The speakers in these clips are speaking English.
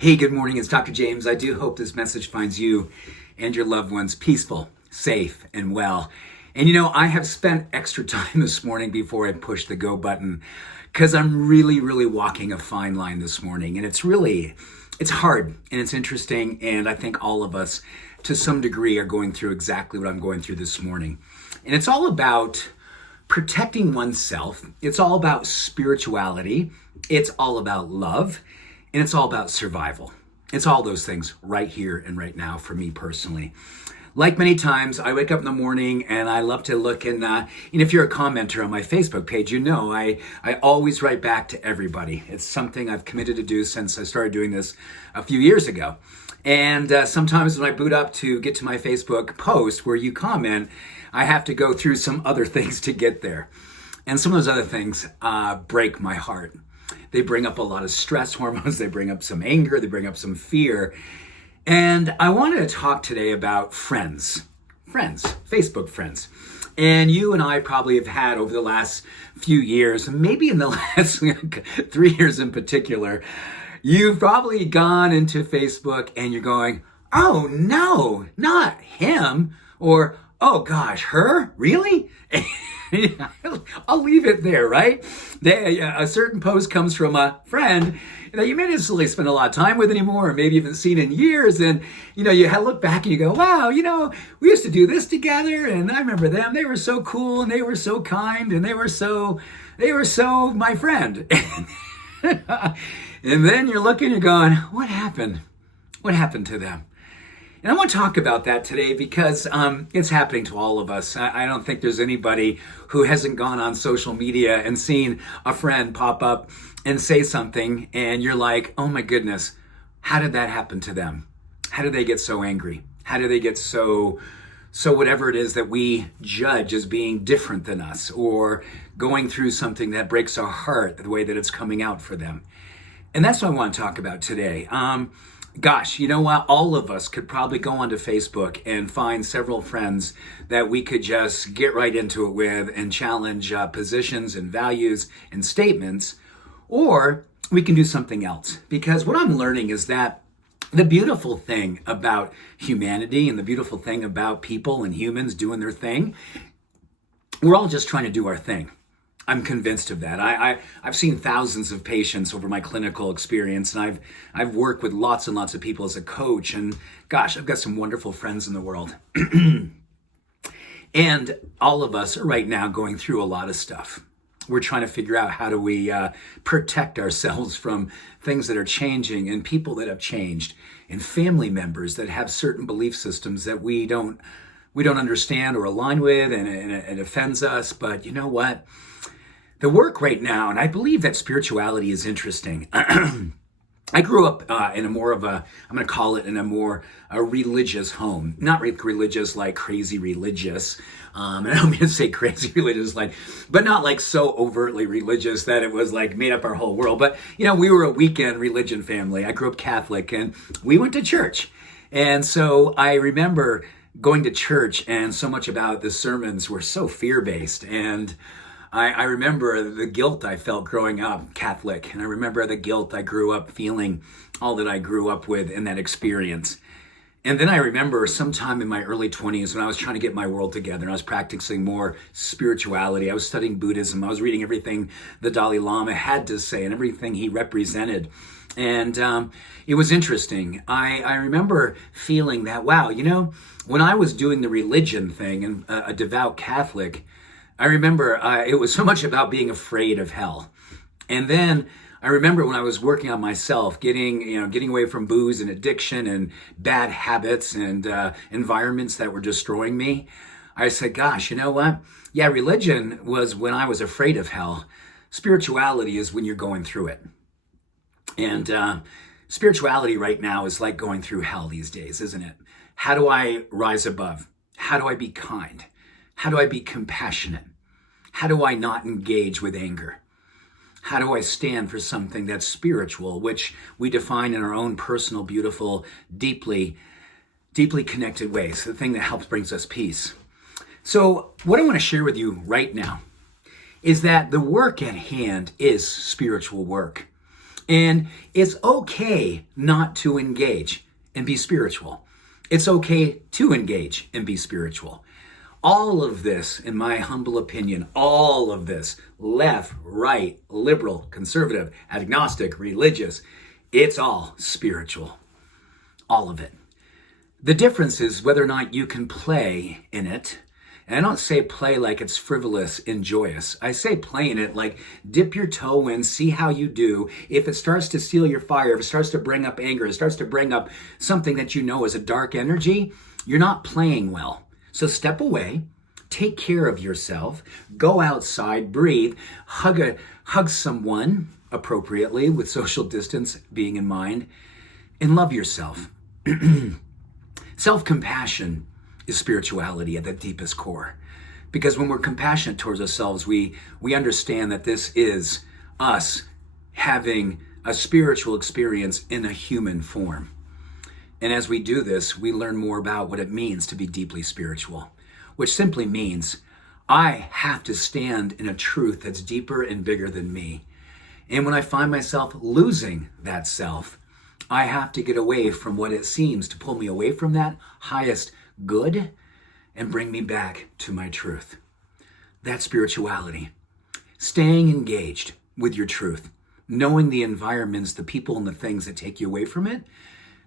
Hey, good morning. It's Dr. James. I do hope this message finds you and your loved ones peaceful, safe, and well. And I have spent extra time this morning before I push the go button because I'm really walking a fine line this morning. And it's hard and it's interesting. And I think all of us to some degree are going through exactly what I'm going through this morning. And it's all about protecting oneself. It's all about spirituality. It's all about love. And it's all about survival. It's all those things right here and right now for me personally. Like many times, I wake up in the morning and I love to look and if you're a commenter on my Facebook page, I always write back to everybody. It's something I've committed to do since I started doing this a few years ago. And sometimes when I boot up to get to my Facebook post where you comment, I have to go through some other things to get there. And some of those other things break my heart. They bring up a lot of stress hormones. They bring up some anger. They bring up some fear. And I wanted to talk today about friends, Facebook friends. And you and I probably have had over the last few years, maybe in the last 3 years in particular, you've probably gone into Facebook and you're going, oh no, not him. Or, oh gosh, her? Really? I'll leave it there, right? A certain post comes from a friend that you may not necessarily spend a lot of time with anymore, or maybe you haven't seen in years. And, you look back and you go, wow, we used to do this together. And I remember them. They were so cool and they were so kind and they were so my friend. And then you're looking, you're going, what happened? What happened to them? And I want to talk about that today because it's happening to all of us. I don't think there's anybody who hasn't gone on social media and seen a friend pop up and say something and you're like, oh my goodness, how did that happen to them? How did they get so angry? How did they get so whatever it is that we judge as being different than us or going through something that breaks our heart the way that it's coming out for them? And that's what I want to talk about today. Gosh, you know what? All of us could probably go onto Facebook and find several friends that we could just get right into it with and challenge positions and values and statements, or we can do something else. Because what I'm learning is that the beautiful thing about humanity and the beautiful thing about people and humans doing their thing, we're all just trying to do our thing. I'm convinced of that. I've seen thousands of patients over my clinical experience, and I've worked with lots and lots of people as a coach, and gosh, I've got some wonderful friends in the world. And all of us are right now going through a lot of stuff. We're trying to figure out how do we protect ourselves from things that are changing and people that have changed and family members that have certain belief systems that we don't understand or align with, and it offends us. But you know what? The work right now, and I believe that spirituality is interesting. I grew up in I'm going to call it in a religious home. Not religious like crazy religious. And I don't mean to say crazy religious but not like so overtly religious that it was like made up our whole world. But, we were a weekend religion family. I grew up Catholic and we went to church. And so I remember going to church, and so much about the sermons were so fear-based. And I remember the guilt I felt growing up Catholic, and I remember the guilt I grew up feeling, all that I grew up with in that experience. And then I remember sometime in my early 20s when I was trying to get my world together, and I was practicing more spirituality. I was studying Buddhism. I was reading everything the Dalai Lama had to say and everything he represented. And it was interesting. I remember feeling that, wow, when I was doing the religion thing and a devout Catholic, I remember it was so much about being afraid of hell. And then I remember when I was working on myself, getting away from booze and addiction and bad habits and environments that were destroying me. I said, gosh, you know what? Yeah, religion was when I was afraid of hell. Spirituality is when you're going through it. And spirituality right now is like going through hell these days, isn't it? How do I rise above? How do I be kind? How do I be compassionate? How do I not engage with anger? How do I stand for something that's spiritual, which we define in our own personal, beautiful, deeply connected ways, the thing that helps brings us peace? So what I want to share with you right now is that the work at hand is spiritual work. And it's okay not to engage and be spiritual. It's okay to engage and be spiritual. All of this, in my humble opinion, all of this, left, right, liberal, conservative, agnostic, religious, it's all spiritual. All of it. The difference is whether or not you can play in it. And I don't say play like it's frivolous and joyous. I say play in it like dip your toe in, see how you do. If it starts to steal your fire, if it starts to bring up anger, it starts to bring up something that you know is a dark energy, you're not playing well. So step away, take care of yourself, go outside, breathe, hug someone appropriately with social distance being in mind, and love yourself. Self-compassion is spirituality at the deepest core. Because when we're compassionate towards ourselves, we understand that this is us having a spiritual experience in a human form. And as we do this, we learn more about what it means to be deeply spiritual, which simply means I have to stand in a truth that's deeper and bigger than me. And when I find myself losing that self, I have to get away from what it seems to pull me away from that highest good and bring me back to my truth. That's spirituality. Staying engaged with your truth, knowing the environments, the people, and the things that take you away from it,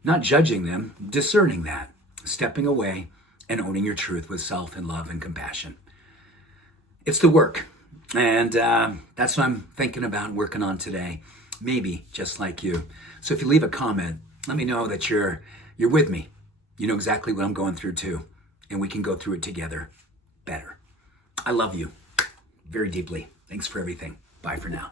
not judging them, discerning that, stepping away and owning your truth with self and love and compassion. It's the work. And that's what I'm thinking about and working on today. Maybe just like you. So if you leave a comment, let me know that you're with me. You know exactly what I'm going through too. And we can go through it together better. I love you very deeply. Thanks for everything. Bye for now.